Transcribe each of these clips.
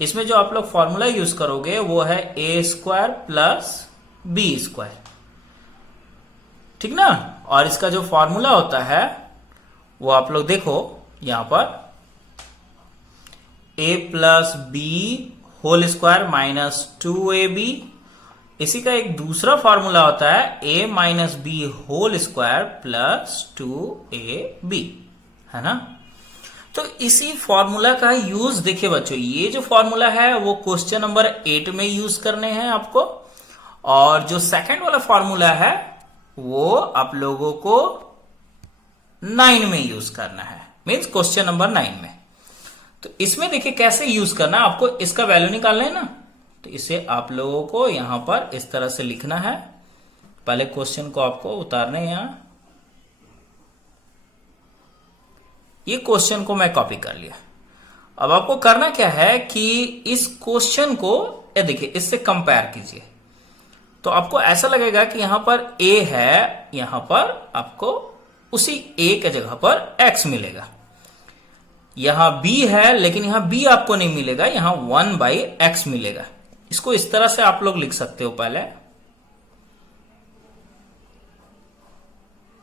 इसमें जो आप लोग फॉर्मूला यूज करोगे वो है ए स्क्वायर प्लस बी स्क्वायर, ठीक ना। और इसका जो फॉर्मूला होता है वो आप लोग देखो यहां पर A plus B whole square minus 2ab। इसी का एक दूसरा फॉर्मूला होता है a minus B whole square plus 2ab, है ना। तो इसी फॉर्मूला का यूज देखिए बच्चों, ये जो फॉर्मूला है वो क्वेश्चन नंबर 8 में यूज करने हैं आपको, और जो सेकंड वाला फॉर्मूला है वो आप लोगों को 9 में यूज करना है, मींस क्वेश्चन नंबर 9 में। तो इसमें देखिए कैसे यूज करना है, आपको इसका वैल्यू निकालना है ना। तो इसे आप लोगों को यहां पर इस तरह से लिखना है। पहले क्वेश्चन को आपको उतारना है यहां, ये क्वेश्चन को मैं कॉपी कर लिया। अब आपको करना क्या है कि इस क्वेश्चन को देखिए इससे कंपेयर कीजिए, तो आपको ऐसा लगेगा कि यहां पर a है, यहां पर आपको उसी a के जगह पर x मिलेगा। यहां b है लेकिन यहां b आपको नहीं मिलेगा, यहां 1/x मिलेगा। इसको इस तरह से आप लोग लिख सकते हो। पहले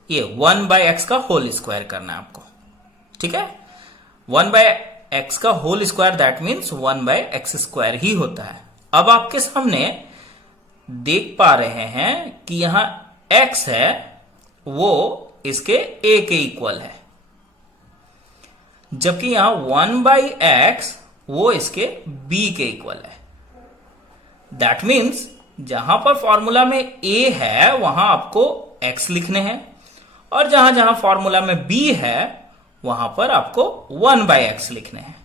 ये 1/x का होल स्क्वायर करना है आपको, ठीक है। 1/x का whole square that means 1/x square ही होता है। अब आपके सामने देख पा रहे हैं कि यहां x है वो इसके a के इक्वल है, जबकि यहां 1/x वो इसके b के इक्वल है। दैट मीन्स जहां पर फॉर्मूला में a है वहां आपको x लिखने हैं, और जहां जहां फॉर्मूला में b है वहां पर आपको 1/x लिखने हैं।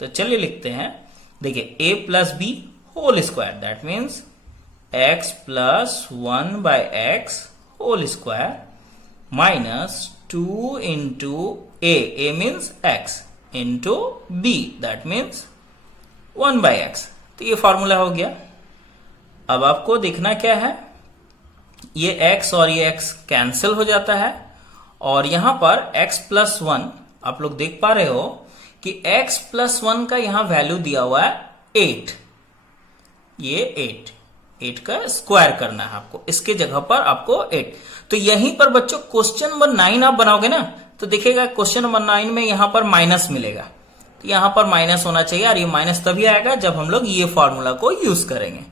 तो चलिए लिखते हैं। देखिए a plus B whole square that means x plus 1/x whole square minus 2 into a means x into b that means 1/x। तो ये फॉर्मूला हो गया। अब आपको देखना क्या है, ये x और ये x कैंसिल हो जाता है, और यहां पर x प्लस 1 आप लोग देख पा रहे हो कि x प्लस 1 का यहां वैल्यू दिया हुआ है 8। ये 8 का स्क्वायर करना है आपको, इसके जगह पर आपको 8। तो यहीं पर बच्चों क्वेश्चन नंबर 9 आप बनाओगे ना, तो देखिएगा क्वेश्चन नंबर 9 में यहां पर माइनस मिलेगा। तो यहां पर माइनस होना चाहिए, और ये माइनस तभी आएगा जब हम लोग ये फॉर्मूला को यूज करेंगे,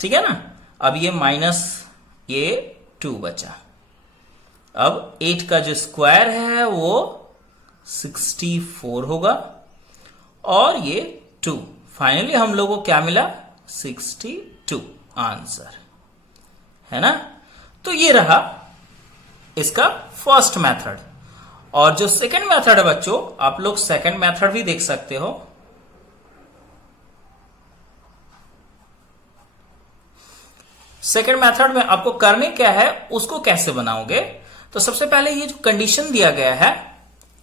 ठीक है ना। अब ये माइनस ये 2 बचा। अब 8 का जो स्क्वायर है वो 64 होगा, और ये 2, फाइनली हम लोगों को क्या मिला 62 आंसर, है ना। तो ये रहा इसका फर्स्ट मेथड। और जो सेकंड मेथड है बच्चों, आप लोग सेकंड मेथड भी देख सकते हो। सेकंड मेथड में आपको करने क्या है, उसको कैसे बनाओगे। तो सबसे पहले ये जो कंडीशन दिया गया है,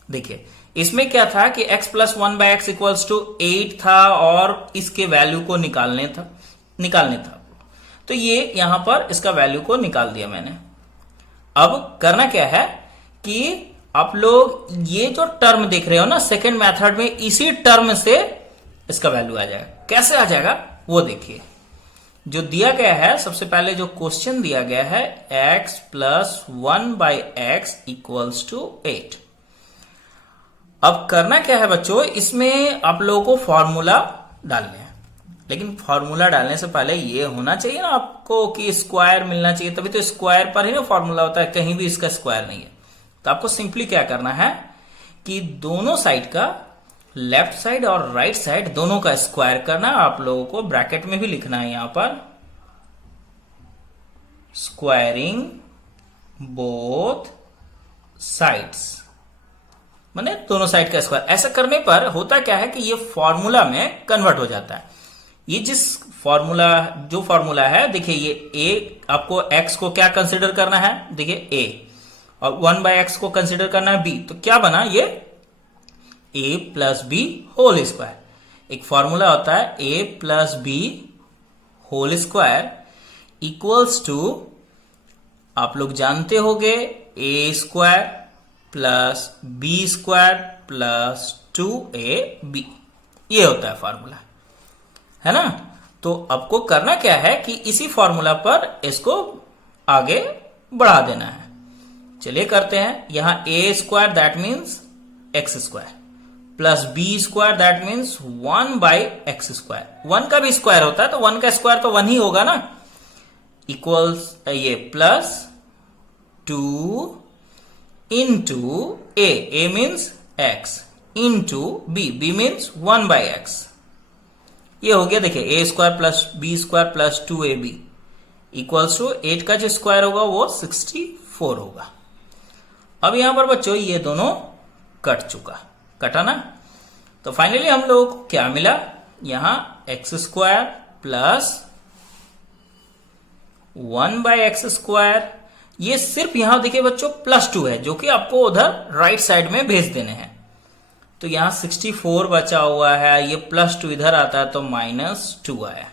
देखिए इसमें क्या था कि x plus 1/x equals to 8 था, और इसके वैल्यू को निकालने था। तो ये यहां पर इसका वैल्यू को निकाल दिया मैंने। अब करना क्या है कि आप लोग ये जो टर्म देख रहे हो ना सेकंड मेथड में, इसी टर्म से इसका वैल्यू आ जाएगा। कैसे आ जाएगा वो देखिए। जो दिया गया है, सबसे पहले जो क्वेश्चन दिया गया है x plus 1/x equals to 8। अब करना क्या है बच्चों, इसमें आप लोगों को फॉर्मूला डालने हैं, लेकिन फॉर्मूला डालने से पहले ये होना चाहिए ना आपको कि स्क्वायर मिलना चाहिए, तभी तो स्क्वायर पर ही ना फॉर्मूला होता है, कहीं भी इसका स्क्वायर नहीं है। तो आपको सिंपली क्या करना है कि दोनों साइड का, लेफ्ट साइड और राइट साइड दोनों का स्क्वायर करना है। आप लोगों को ब्रैकेट में भी लिखना है यहां पर स्क्वायरिंग बोथ साइड्स, माने दोनों साइड का स्क्वायर। ऐसा करने पर होता क्या है कि ये फॉर्मूला में कन्वर्ट हो जाता है। ये जो फॉर्मूला है, देखिए ये a, आपको x को क्या कंसिडर करना है, देखिए a, और 1/x को कंसिडर करना है b। तो क्या बना ये a plus B whole square. एक फॉर्मूला होता है a plus B whole square equals to, आप लोग जानते होंगे, a square plus B square plus 2ab, ये होता है फॉर्मूला। है ना। तो आपको करना क्या है कि इसी फॉर्मूला पर इसको आगे बढ़ा देना है। चलिए करते हैं। यहां A square that means X square plus B square that means 1 by x square. 1 का भी स्क्वायर होता है तो 1 का स्क्वायर तो 1 ही होगा ना। इक्वल्स ये plus 2 into A means X into B means 1 by X. ये हो गया देखिए A square plus B square plus 2ab equals to 8 का जो स्क्वायर होगा वो 64 होगा। अब यहां पर बच्चों ये दोनों कटा ना। तो फाइनली हम लोग को क्या मिला, यहां x square plus 1 by x square. ये सिर्फ यहां देखिए बच्चों +2 है जो कि आपको उधर राइट साइड में भेज देने हैं। तो यहां 64 बचा हुआ है, ये +2 इधर आता है तो -2 आया।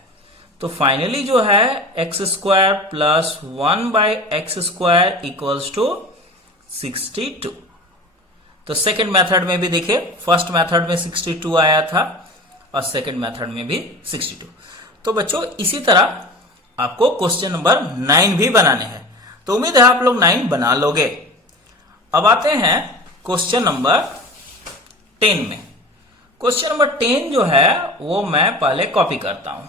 तो फाइनली जो है x square plus 1 by x square equals to 62। तो सेकंड मेथड में भी देखिए, फर्स्ट मेथड में 62 आया था और सेकंड मेथड में भी 62। तो बच्चों इसी तरह आपको क्वेश्चन नंबर 9 भी बनाने हैं। तो उम्मीद है आप लोग 9 बना लोगे। अब आते हैं क्वेश्चन नंबर 10 में। क्वेश्चन नंबर 10 जो है वो मैं पहले कॉपी करता हूं।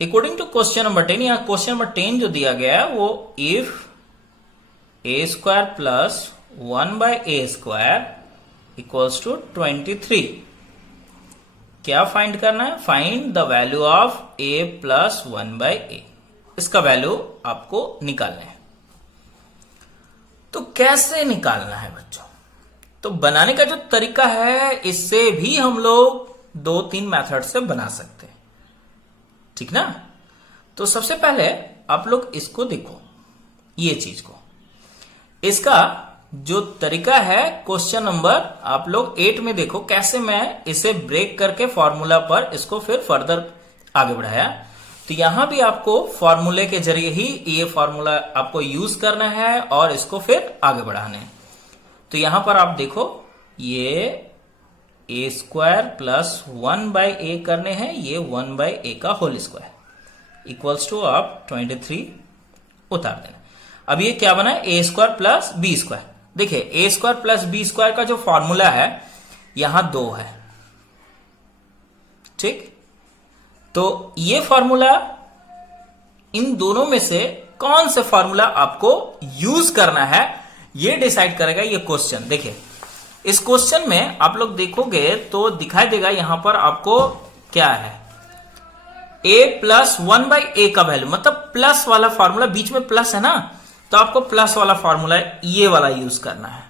अकॉर्डिंग टू क्वेश्चन नंबर 10, यहां क्वेश्चन नंबर 10 जो दिया गया है वो if A square plus 1 by A square equals to 23, क्या फाइंड करना है, find the value of A plus 1 by A. इसका वैल्यू आपको निकालना है। तो कैसे निकालना है बच्चों, तो बनाने का जो तरीका है इससे भी हम लोग 2-3 मेथड से बना सकते हैं, ठीक ना। तो सबसे पहले आप लोग इसको देखो, ये चीज को, इसका जो तरीका है क्वेश्चन नंबर आप लोग 8 में देखो कैसे मैं इसे ब्रेक करके फॉर्मूला पर इसको फिर फर्दर आगे बढ़ाया। तो यहां भी आपको फॉर्मूले के जरिए ही ये फॉर्मूला आपको यूज करना है और इसको फिर आगे बढ़ाना है। तो यहां पर आप देखो ये ए स्क्वायर प्लस 1 बाई ए करने हैं, ये 1 बाई ए का होल स्क्वायर इक्वल्स टू आप 23 उतार देना। अब ये क्या बना, ए स्क्वायर प्लस बी स्क्वायर। देखिए A square plus B square का जो फॉर्मूला है यहां 2 है, ठीक। तो ये फॉर्मूला, इन दोनों में से कौन से फॉर्मूला आपको यूज करना है ये डिसाइड करेगा ये क्वेश्चन। देखिए इस क्वेश्चन में आप लोग देखोगे तो दिखाई देगा यहां पर आपको क्या है, a प्लस 1 बाई ए का वैल्यू, मतलब प्लस वाला फॉर्मूला, बीच में प्लस है ना, तो आपको प्लस वाला फॉर्मूला ये वाला यूज करना है।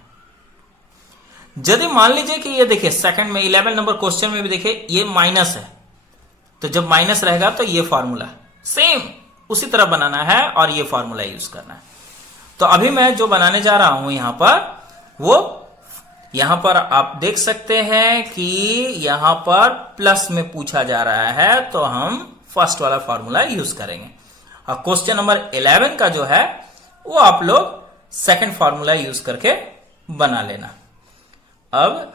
यदि मान लीजिए कि ये देखिए सेकंड में 11 नंबर क्वेश्चन में भी देखिए ये माइनस है, तो जब माइनस रहेगा तो ये फॉर्मूला सेम उसी तरह बनाना है और ये फॉर्मूला यूज करना है। तो अभी मैं जो बनाने जा रहा हूं यहां पर, वो यहां पर आप देख सकते हैं कि यहां पर प्लस में पूछा जा रहा है तो हम फर्स्ट वाला फॉर्मूला यूज करेंगे। और क्वेश्चन नंबर 11 का जो है वो आप लोग सेकंड फॉर्मूला यूज करके बना लेना। अब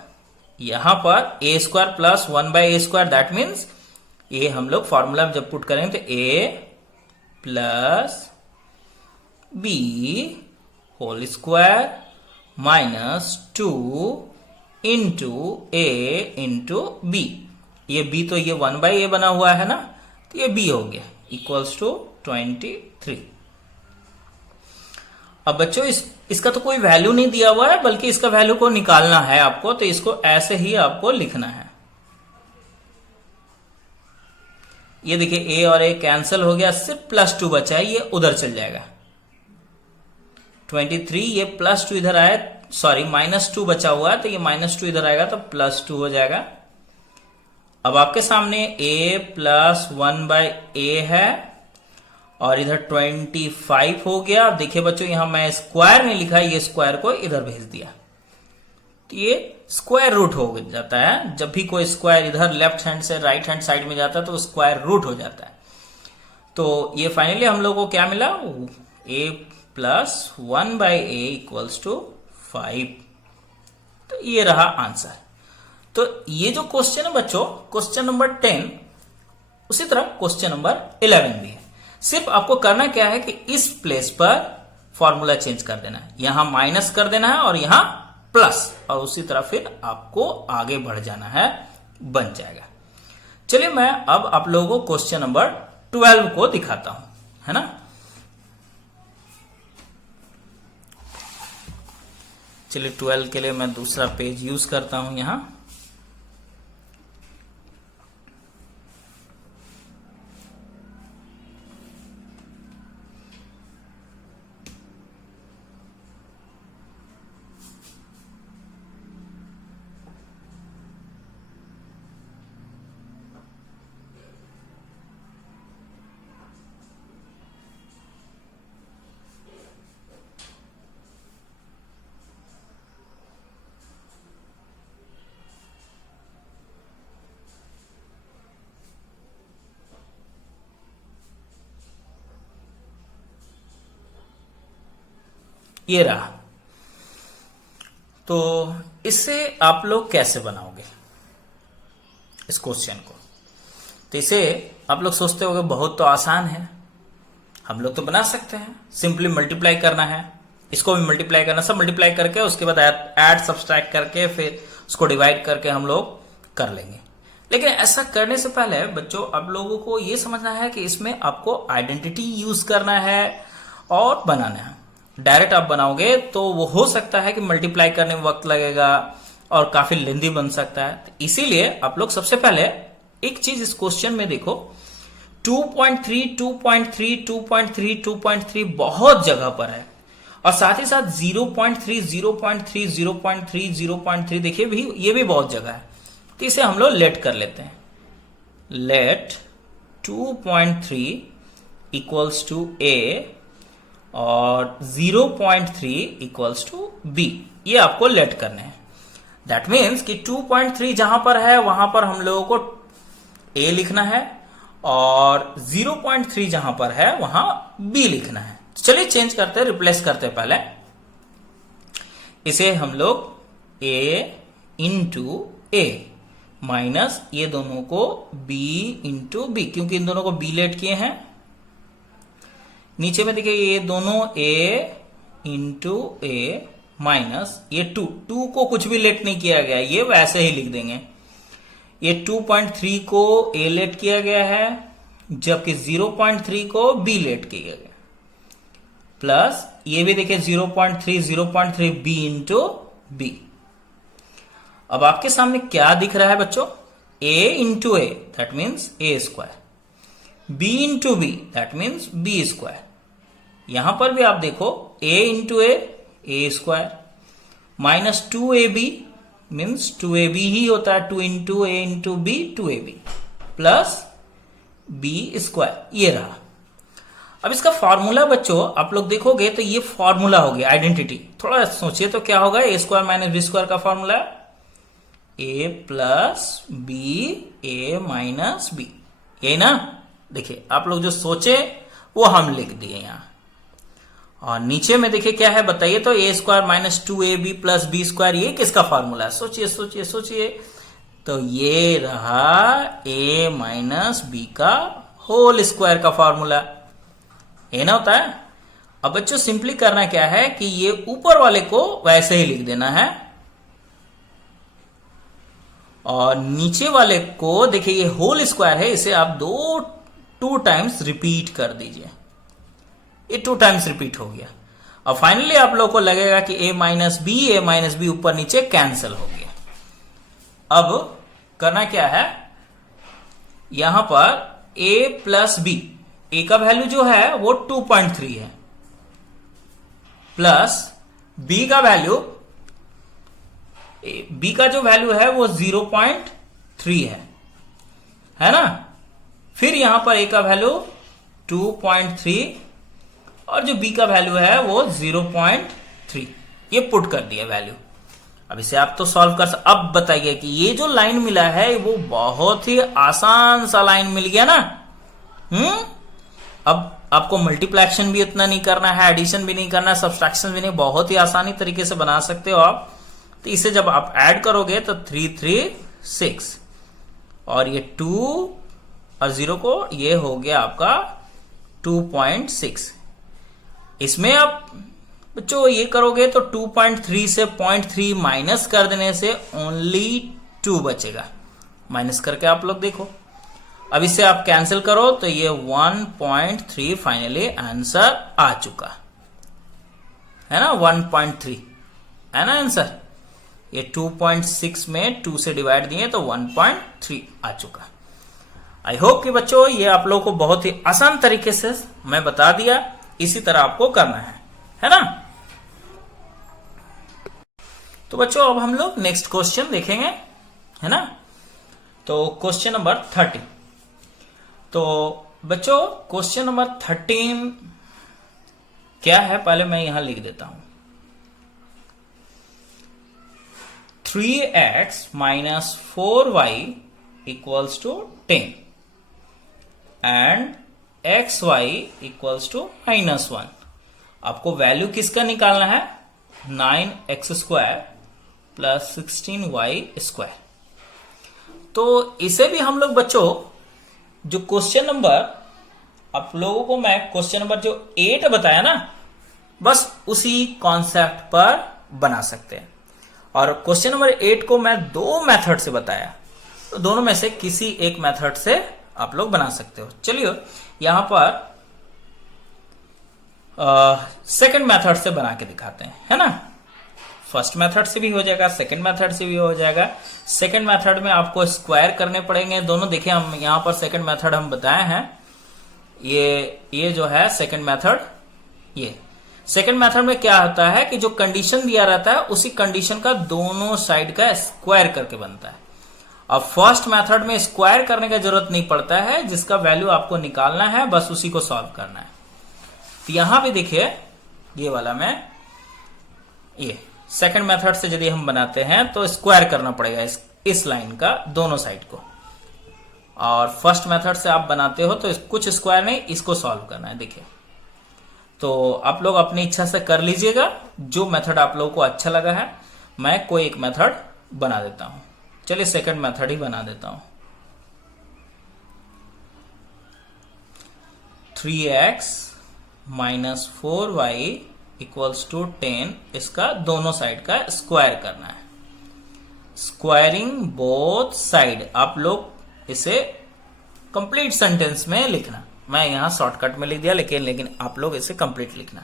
यहां पर A square plus 1 by A square that means ये हम लोग फॉर्मूला जब पुट करेंगे तो A plus B whole square minus 2 into A into B. ये बी तो ये 1 बाई ए बना हुआ है ना, तो ये बी हो गया इक्वल्स टू 23। अब बच्चों इसका तो कोई वैल्यू नहीं दिया हुआ है, बल्कि इसका वैल्यू को निकालना है आपको, तो इसको ऐसे ही आपको लिखना है। ये देखिए ए और ए कैंसिल हो गया, सिर्फ +2 बचा है, ये उधर चल जाएगा। 23 ये +2 इधर आया, सॉरी -2 बचा हुआ है, तो ये -2 इधर आएगा तो +2 हो जाएगा। अब आपके सामने a प्लस 1 बाई ए है और इधर 25 हो गया। अब देखिए बच्चों यहां मैं स्क्वायर नहीं लिखा, ये स्क्वायर को इधर भेज दिया, तो ये स्क्वायर रूट हो जाता है। जब भी कोई स्क्वायर इधर लेफ्ट हैंड से राइट हैंड साइड में जाता है तो स्क्वायर रूट हो जाता है। तो ये फाइनली हम लोग को क्या मिला, a plus 1 by a equals to 5। तो ये रहा आंसर। तो ये जो क्वेश्चन है बच्चों, क्वेश्चन नंबर 10, उसी तरह क्वेश्चन नंबर 11 भी है। सिर्फ आपको करना क्या है कि इस प्लेस पर फॉर्मूला चेंज कर देना है, यहां माइनस कर देना है और यहां प्लस, और उसी तरह फिर आपको आगे बढ़ जाना है, बन जाएगा। चलिए मैं अब आप लोगों को क्वेश्चन नंबर 12 को दिखाता हूं, है ना। चलिए 12 के लिए मैं दूसरा पेज यूज करता हूं यहां। ये रहा। तो इससे आप लोग कैसे बनाओगे इस क्वेश्चन को? तो इसे आप लोग सोचते होंगे बहुत तो आसान है, हम लोग तो बना सकते हैं, सिंपली मल्टीप्लाई करना है, इसको भी मल्टीप्लाई करना, सब मल्टीप्लाई करके उसके बाद ऐड सब्सट्रैक्ट करके फिर उसको डिवाइड करके हम लोग कर लेंगे। लेकिन ऐसा करने से पहले बच्चों आप लोगों को ये समझना है कि इसमें आपको आइडेंटिटी यूज करना है और बनाना है। डायरेक्ट आप बनाओगे तो वो हो सकता है कि मल्टीप्लाई करने में वक्त लगेगा और काफी लेंदी बन सकता है। तो इसीलिए आप लोग सबसे पहले एक चीज इस क्वेश्चन में देखो, 2.3, 2.3, 2.3, 2.3 बहुत जगह पर है, और साथ ही साथ 0.3, 0.3, 0.3, 0.3 देखिए भी, ये भी बहुत जगह है। तो इसे हम लोग लेट कर लेते हैं। लेट 2.3 इक्वल्स टू ए और 0.3 इक्वल्स टू बी, ये आपको लेट करने हैं। दैट मीन्स कि 2.3 जहां पर है वहां पर हम लोगों को ए लिखना है, और 0.3 जहां पर है वहां बी लिखना है। चलिए चेंज करते हैं, रिप्लेस करते हैं। पहले इसे हम लोग ए इंटू ए माइनस ये दोनों को बी इंटू बी, क्योंकि इन दोनों को बी लेट किए हैं। नीचे में देखिए ये दोनों ए इंटू ए माइनस ये 2 को कुछ भी लेट नहीं किया गया, ये वैसे ही लिख देंगे। ये 2.3 को ए लेट किया गया है, जबकि 0.3 को बी लेट किया गया, प्लस ये भी देखिए 0.3 बी इंटू बी। अब आपके सामने क्या दिख रहा है बच्चों? a into A, that means A square, b into B, that means B square. यहां पर भी आप देखो a into A square, minus 2ab means 2ab ही होता है, 2 into A into B 2ab, plus B square, ये रहा। अब इसका फॉर्मूला बच्चों आप लोग देखोगे तो ये फॉर्मूला हो गया आइडेंटिटी। थोड़ा सोचिए तो क्या होगा? ए स्क्वायर माइनस बी स्क्वायर का फॉर्मूला ए प्लस बी ए माइनस बी, यही ना। देखिए आप लोग जो सोचे वो हम लिख दिए यहां, और नीचे में देखिए क्या है बताइए तो, A square minus 2ab plus B square, ये किसका फॉर्मूला है? सोचिए सोचिए सोचिए। तो ये रहा ए माइनस बी का होल स्क्वायर का फॉर्मूला, ये ना होता है। अब बच्चों सिंपली करना क्या है कि ये ऊपर वाले को वैसे ही लिख देना है, और नीचे वाले को देखिए ये होल स्क्वायर है, इसे आप 2 टाइम्स रिपीट कर दीजिए। ये 2 टाइम्स रिपीट हो गया, और फाइनली आप लोग को लगेगा कि ए माइनस बी ऊपर नीचे कैंसिल हो गया। अब करना क्या है, यहां पर a प्लस बी, ए का वैल्यू जो है वो 2.3 है, प्लस बी का वैल्यू, बी का जो वैल्यू है वो 0.3 है ना। फिर यहां पर ए का वैल्यू 2.3 और जो बी का वैल्यू है वो 0.3, ये पुट कर दिया वैल्यू। अब इसे आप तो सॉल्व कर अब बताइए कि ये जो लाइन मिला है वो बहुत ही आसान सा लाइन मिल गया ना। अब आपको मल्टीप्लिकेशन भी इतना नहीं करना है, एडिशन भी नहीं करना है, सब्सट्रैक्शन भी नहीं, बहुत ही आसानी तरीके से बना सकते हो आप। तो इसे जब आप ऐड करोगे तो 3 3 6 और ये 2 और 0 को ये हो गया आपका 2.6। इसमें आप बच्चों ये करोगे तो 2.3 से 0.3 माइनस कर देने से ओनली 2 बचेगा। माइनस करके आप लोग देखो, अब इसे आप कैंसिल करो तो ये 1.3 फाइनली आंसर आ चुका है ना, 1.3 है ना आंसर। ये 2.6 में 2 से डिवाइड दिए तो 1.3 आ चुका। आई होप कि बच्चों ये आप लोगों को बहुत ही आसान तरीके से मैं बता दिया, इसी तरह आपको करना है ना। तो बच्चों अब हम लोग नेक्स्ट क्वेश्चन देखेंगे, है ना। तो क्वेश्चन नंबर 30। तो बच्चों क्वेश्चन नंबर 13 क्या है, पहले मैं यहां लिख देता हूं। 3x minus 4y equals to 10 and xy equals to -1। आपको वैल्यू किसका निकालना है, 9x square plus 16y square. तो इसे भी हम लोग बच्चों जो क्वेश्चन नंबर आप लोगों को मैं क्वेश्चन नंबर जो 8 बताया ना, बस उसी कॉन्सेप्ट पर बना सकते हैं। और क्वेश्चन नंबर 8 को मैं 2 मेथड से बताया, तो दोनों में से किसी एक मेथड से आप लोग बना सकते हो। चलिए यहां पर सेकंड मेथड से बना के दिखाते हैं, है ना। फर्स्ट मेथड से भी हो जाएगा, सेकंड मेथड से भी हो जाएगा। सेकंड मेथड में आपको स्क्वायर करने पड़ेंगे दोनों। देखिए हम यहां पर सेकंड मेथड हम बताए हैं, ये जो है सेकंड मेथड। ये सेकंड मेथड में क्या होता है कि जो कंडीशन दिया रहता है उसी कंडीशन का दोनों साइड का स्क्वायर करके बनता है। अब फर्स्ट मेथड में स्क्वायर करने का जरूरत नहीं पड़ता है, जिसका वैल्यू आपको निकालना है बस उसी को सॉल्व करना है। तो यहां भी देखिए ये वाला में ये सेकंड मेथड से यदि हम बनाते हैं तो स्क्वायर करना पड़ेगा इस लाइन का दोनों साइड को, और फर्स्ट मेथड से आप बनाते हो तो कुछ स्क्वायर नहीं, इसको सॉल्व करना है। देखिए तो आप लोग अपनी इच्छा से कर लीजिएगा, जो मेथड आप लोगों को अच्छा लगा है। मैं कोई एक मेथड बना देता हूं, चलिए सेकंड मेथड ही बना देता हूं। 3x minus 4y equals to 10, इसका दोनों साइड का स्क्वायर करना है। स्क्वायरिंग बोथ साइड, आप लोग इसे कंप्लीट सेंटेंस में लिखना। मैं यहां शॉर्टकट में लिख दिया, लेकिन आप लोग इसे कंप्लीट लिखना।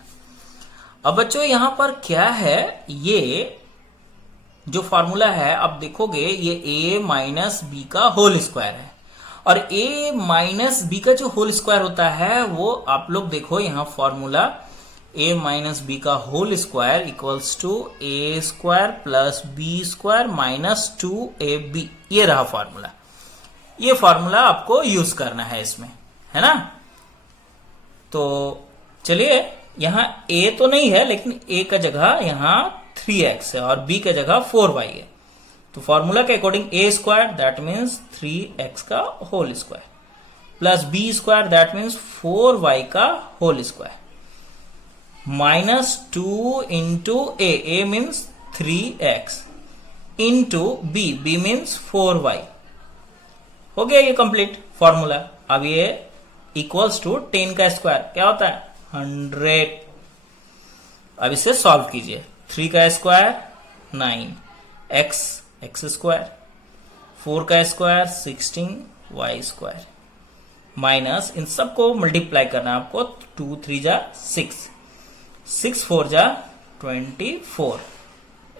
अब बच्चों यहां पर क्या है, ये जो फॉर्मूला है आप देखोगे ये a माइनस बी का होल स्क्वायर है, और a माइनस बी का जो होल स्क्वायर होता है वो आप लोग देखो यहां फॉर्मूला a माइनस बी का whole square equals to a square plus B square minus 2ab। ये रहा फॉर्मूला, ये फॉर्मूला आपको यूज करना है इसमें, है ना। तो चलिए यहां a तो नहीं है, लेकिन a का जगह यहां 3x है और b का जगह 4y है। तो फॉर्मूला के according a square that means 3x का whole square plus b square that means 4y का whole square minus 2 into a means 3x into b means 4y। हो गया ये कंप्लीट फॉर्मूला। अब ये इक्वल्स टू 10 का स्क्वायर क्या होता है 100। अब इसे सॉल्व कीजिए। 3 का स्क्वायर 9, x स्क्वायर, 4 का स्क्वायर 16y स्क्वायर माइनस इन सबको मल्टीप्लाई करना है आपको। 2 3 जा 6, 6 4 जा 24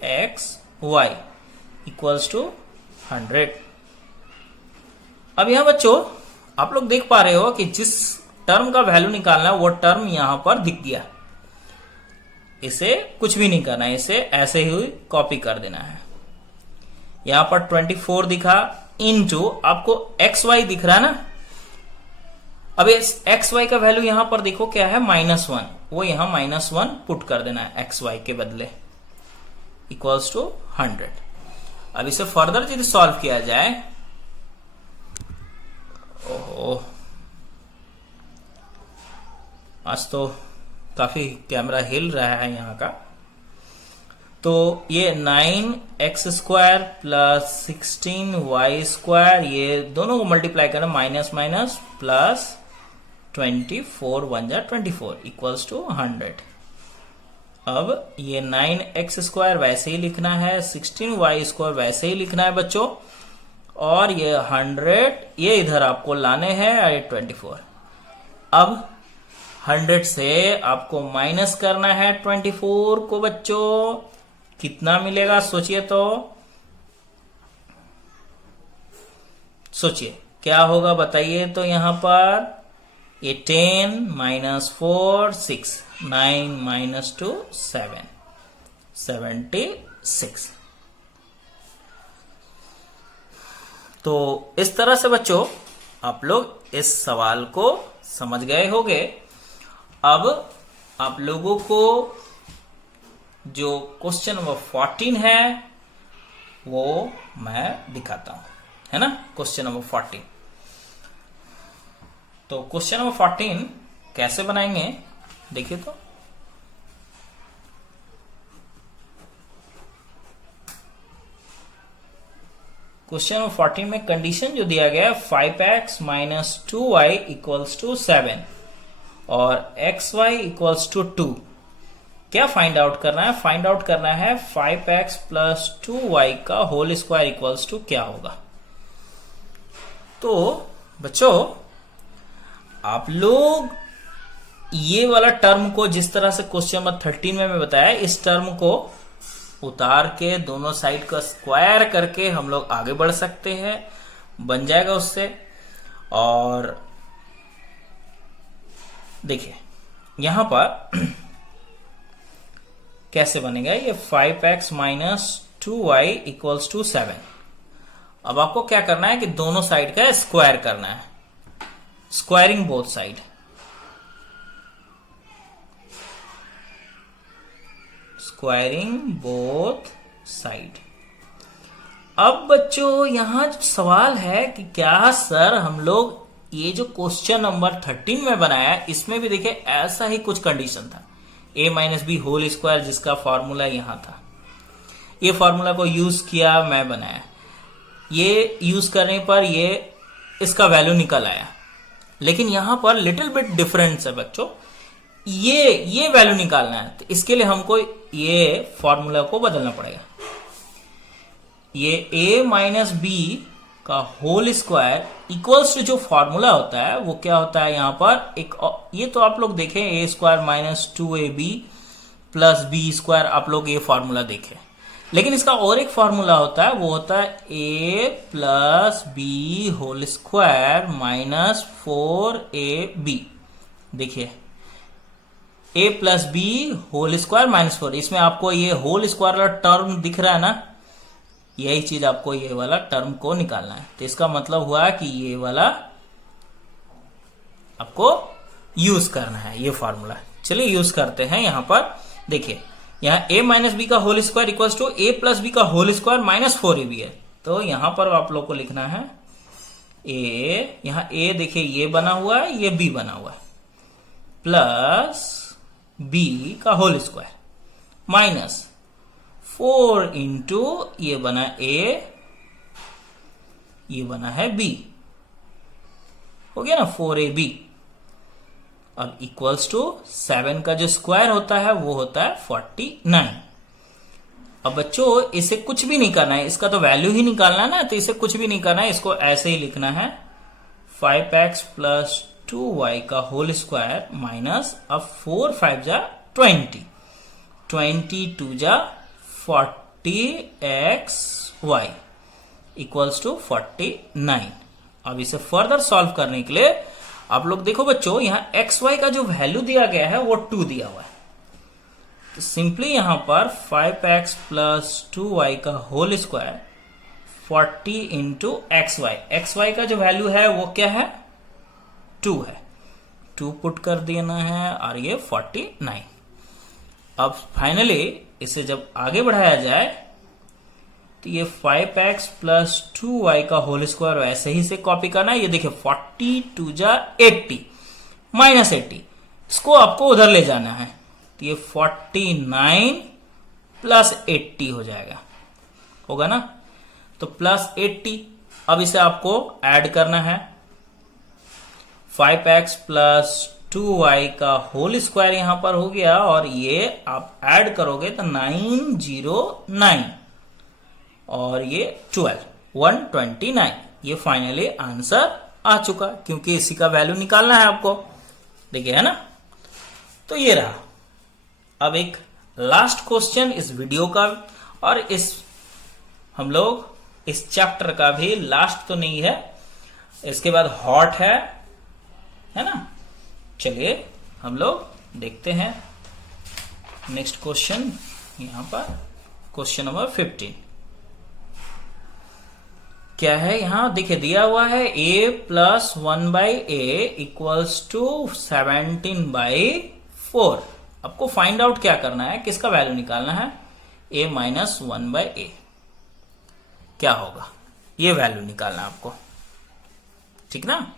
x y इक्वल्स टू 100। अब यहां बच्चों आप लोग देख पा रहे हो कि जिस टर्म का वैल्यू निकालना है वो टर्म यहां पर दिख गया। इसे कुछ भी नहीं करना है, इसे ऐसे ही कॉपी कर देना है। यहां पर 24 दिखा इनटू आपको xy दिख रहा है ना। अब इस xy का वैल्यू यहां पर देखो क्या है -1, वो यहां -1 पुट कर देना है xy के बदले इक्वल्स टू 100। अब इसे फर्दर यदि सॉल्व किया जाए, ओहो आज तो काफी कैमरा हिल रहा है यहाँ का। तो ये 9x² प्लस 16y², ये दोनों को मल्टीप्लाई करना, माइनस माइनस प्लस 24 1 जा 24 इक्वल्स टू 100। अब ये 9x² वैसे ही लिखना है, 16y² वैसे ही लिखना है बच्चों, और ये 100 ये इधर आपको लाने हैं, और ये 24। अब 100 से आपको माइनस करना है 24 को बच्चों, कितना मिलेगा सोचिए, तो सोचिए क्या होगा बताइए। तो यहां पर ये 10 माइनस 4 6, 9 माइनस 2 7, 76। तो इस तरह से बच्चों आप लोग इस सवाल को समझ गए होंगे। अब आप लोगों को जो क्वेश्चन नंबर 14 है वो मैं दिखाता हूं, है ना। क्वेश्चन नंबर 14, तो क्वेश्चन नंबर 14 कैसे बनाएंगे देखिए। तो क्वेश्चन नंबर 14 में कंडीशन जो दिया गया है 5x minus 2y equals to 7 और xy इक्वल्स टू 2, क्या फाइंड आउट करना है? फाइंड आउट करना है 5x प्लस 2y का होल स्क्वायर इक्वल्स टू क्या होगा। तो बच्चों आप लोग ये वाला टर्म को जिस तरह से क्वेश्चन नंबर 13 में मैं बताया, इस टर्म को उतार के दोनों साइड का स्क्वायर करके हम लोग आगे बढ़ सकते हैं, बन जाएगा उससे। और देखिए यहां पर कैसे बनेगा ये 5x minus 2y equals to 7। अब आपको क्या करना है कि दोनों साइड का स्क्वायर करना है, squaring both side. Squaring both side. अब बच्चों यहां सवाल है कि क्या सर हम लोग ये जो क्वेश्चन नंबर 13 में बनाया इसमें भी देखिए ऐसा ही कुछ कंडीशन था, a minus B whole square, जिसका फॉर्मूला यहां था। ये फॉर्मूला को यूज किया, मैं बनाया, ये यूज करने पर ये इसका वैल्यू निकल आया। लेकिन यहां पर लिटिल बिट डिफरेंस है बच्चों, ये वैल्यू निकालना है, तो इसके लिए हमको ये फॉर्मूला को बदलना पड़ेगा। ये a माइनस बी का होल स्क्वायर इक्वल्स टू जो फॉर्मूला होता है वो क्या होता है यहां पर एक, ये तो आप लोग देखें a² minus 2ab plus b², आप लोग ये फॉर्मूला देखें। लेकिन इसका और एक फॉर्मूला होता है, वो होता है a plus B whole square minus 4ab। देखिए a plus B whole square minus 4, इसमें आपको ये होल स्क्वायर वाला टर्म दिख रहा है ना, यही चीज आपको ये वाला टर्म को निकालना है। तो इसका मतलब हुआ कि ये वाला आपको यूज करना है ये फॉर्मूला। चलिए यूज करते हैं। यहां पर देखिए, यहां a माइनस बी का whole square equals to a plus b का होल स्क्वायर माइनस 4ab है। तो यहां पर आप लोग को लिखना है a, यहां a देखिए ये बना हुआ है, ये b बना हुआ है, प्लस b का होल स्क्वायर माइनस 4 इंटू ये बना a, ये बना है b, हो गया ना 4ab। अब इक्वल्स टू 7 का जो स्क्वायर होता है वो होता है 49। अब बच्चों इसे कुछ भी नहीं करना है, इसका तो वैल्यू ही निकालना है ना, तो इसे कुछ भी नहीं करना है, इसको ऐसे ही लिखना है 5x प्लस 2y का होल स्क्वायर माइनस, अब 4 5 जा 20, 22 जा 40xy इक्वल्स टू 49। अब इसे फर्दर सॉल्व करने के लिए आप लोग देखो बच्चों, यहां xy का जो वैल्यू दिया गया है वो 2 दिया हुआ है। तो सिंपली यहां पर 5x प्लस 2y का होल स्क्वायर 40 इंटू xy का जो वैल्यू है वो क्या है 2 है, 2 पुट कर देना है और ये 49। अब फाइनली इसे जब आगे बढ़ाया जाए तो ये 5x प्लस 2y का होल स्क्वायर वैसे ही से कॉपी करना है। ये देखिए 42 जा 80 माइनस 80, इसको आपको उधर ले जाना है। तो ये 49 प्लस 80 हो जाएगा, होगा ना। तो प्लस 80, अब इसे आपको ऐड करना है। 5x प्लस 2y का होल स्क्वायर यहां पर हो गया, और ये आप ऐड करोगे तो 909 और ये 12, 129। ये फाइनली आंसर आ चुका, क्योंकि इसी का वैल्यू निकालना है आपको। देखिए, है ना। तो ये रहा। अब एक लास्ट क्वेश्चन इस वीडियो का, और हम लोग इस चैप्टर का भी लास्ट तो नहीं है, इसके बाद हॉट है ना। चलिए हम लोग देखते हैं नेक्स्ट क्वेश्चन। यहां पर क्वेश्चन नंबर 15 क्या है, यहां देखिए दिया हुआ है a plus 1/a equals to 17/4। आपको फाइंड आउट क्या करना है, किसका वैल्यू निकालना है, a माइनस 1/a क्या होगा, ये वैल्यू निकालना है आपको, ठीक ना।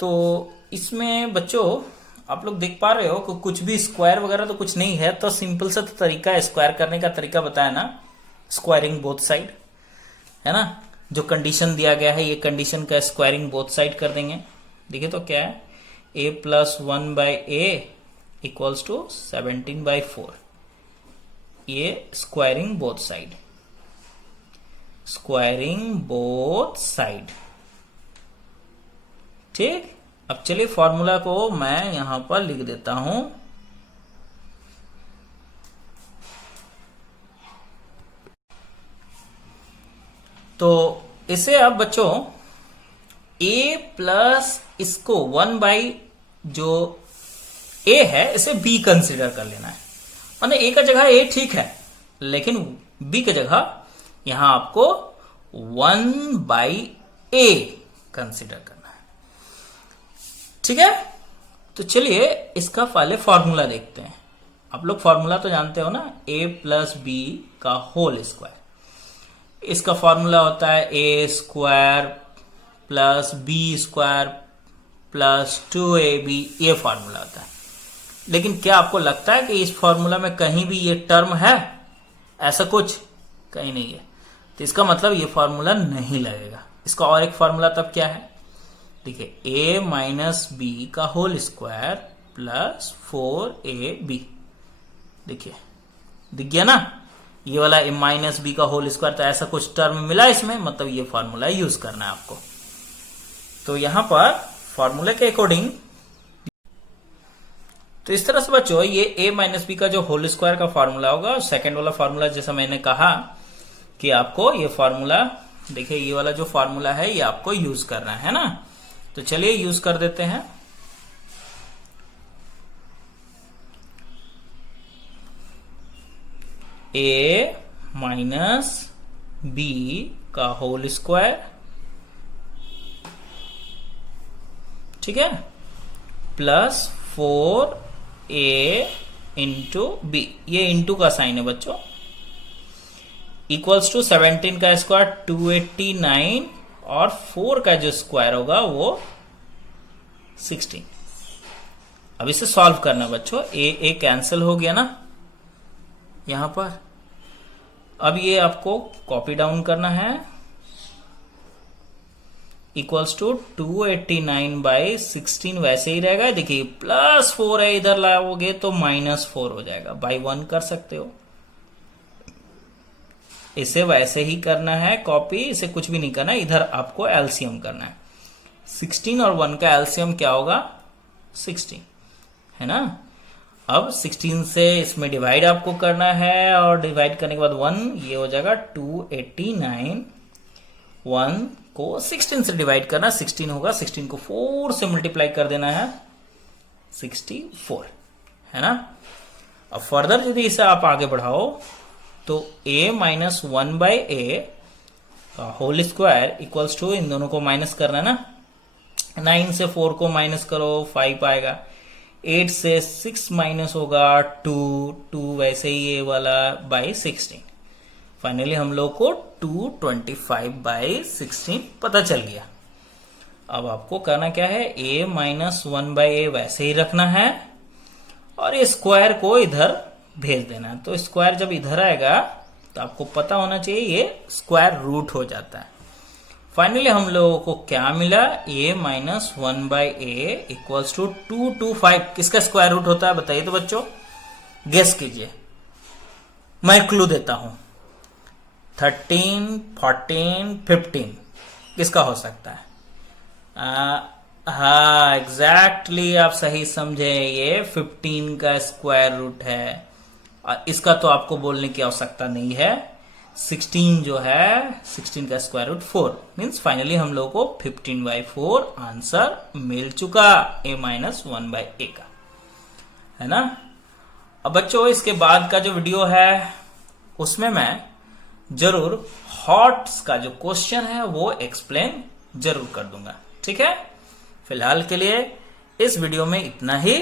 तो इसमें बच्चों आप लोग देख पा रहे हो कि कुछ भी स्क्वायर वगैरह तो कुछ नहीं है, तो सिंपल सा तरीका है स्क्वायर करने का, तरीका बताया ना, स्क्वायरिंग बोथ साइड, है ना। जो कंडीशन दिया गया है, ये कंडीशन का स्क्वायरिंग बोथ साइड कर देंगे। देखिए तो क्या है, a plus 1/a equals to 17/4, ये squaring both side, squaring both side, ठीक। अब चलिए फॉर्मूला को मैं यहां पर लिख देता हूं। तो इसे अब बच्चों a प्लस इसको 1/ जो a है इसे b कंसिडर कर लेना है। माने a का जगह a ठीक है, लेकिन b की जगह यहां आपको 1/a कंसिडर करना है, ठीक है। तो चलिए इसका पहले फॉर्मूला देखते हैं। आप लोग फॉर्मूला तो जानते हो ना, a प्लस b का होल स्क्वायर। इसका फॉर्मूला होता है a square plus b square plus 2ab, ये फॉर्मूला होता है। लेकिन क्या आपको लगता है कि इस फॉर्मूला में कहीं भी ये टर्म है, ऐसा कुछ कहीं नहीं है, तो इसका मतलब ये फॉर्मूला नहीं लगेगा। इसका और एक फॉर्मूला तब क्या है, देखिए a माइनस b का होल स्क्वायर प्लस 4ab, देखिए दिख गया ना, ये वाला a माइनस बी का होल स्क्वायर, तो ऐसा कुछ टर्म मिला इसमें, मतलब ये फॉर्मूला यूज करना है आपको। तो यहां पर फॉर्मूले के अकॉर्डिंग, तो इस तरह से बच्चों ये a माइनस बी का जो होल स्क्वायर का फॉर्मूला होगा, सेकंड वाला फॉर्मूला जैसा मैंने कहा कि आपको ये फॉर्मूला, देखिए ये वाला जो फॉर्मूला है ये आपको यूज करना है ना। तो चलिए यूज कर देते हैं। a माइनस बी का होल स्क्वायर, ठीक है, प्लस 4a इंटू बी, ये इंटू का साइन है बच्चों, इक्वल्स टू 17 का स्क्वायर 289 और 4 का जो स्क्वायर होगा वो 16। अब इसे सॉल्व करना बच्चों, a कैंसिल हो गया ना यहां पर। अब ये आपको कॉपी डाउन करना है, इक्वल्स टू 289/16 वैसे ही रहेगा। देखिए प्लस 4 है, इधर लाओगे तो -4 हो जाएगा, बाई 1 कर सकते हो। इसे वैसे ही करना है कॉपी, इसे कुछ भी नहीं करना है, इधर आपको एलसीएम करना है। 16 और 1 का एलसीएम क्या होगा, 16, है ना। अब 16 से इसमें डिवाइड आपको करना है, और डिवाइड करने के बाद 1, ये हो जाएगा 289। 1 को 16 से डिवाइड करना, 16 होगा, 16 को 4 से मल्टीप्लाई कर देना है, 64, है ना। अब फर्दर यदि इसे आप आगे बढ़ाओ तो a माइनस 1/a का होल स्क्वायर इक्वल्स टू, इन दोनों को माइनस करना है ना, 9 से 4 को माइनस करो 5 आएगा, 8 से 6 माइनस होगा 2 वैसे ही ये वाला बाई 16। फाइनली हम लोग को 225/16 पता चल गया। अब आपको करना क्या है, a माइनस 1/a वैसे ही रखना है, और ये स्क्वायर को इधर भेज देना है। तो स्क्वायर जब इधर आएगा तो आपको पता होना चाहिए ये स्क्वायर रूट हो जाता है। फाइनली हम लोगों को क्या मिला, a minus 1/a equals to 225। किसका स्क्वायर रूट होता है बताइए तो बच्चों, गेस कीजिए। मैं क्लू देता हूं, 13, 14, 15 किसका हो सकता है? हाँ एग्जैक्टली, आप सही समझे, ये 15 का स्क्वायर रूट है। इसका तो आपको बोलने की आवश्यकता नहीं है। 16 जो है, 16 का स्क्वायर रूट 4 मीन्स फाइनली हम लोग को 15/4 आंसर मिल चुका a माइनस 1/a का, है ना। अब बच्चों इसके बाद का जो वीडियो है उसमें मैं जरूर हॉट्स का जो क्वेश्चन है वो एक्सप्लेन जरूर कर दूंगा, ठीक है। फिलहाल के लिए इस वीडियो में इतना ही।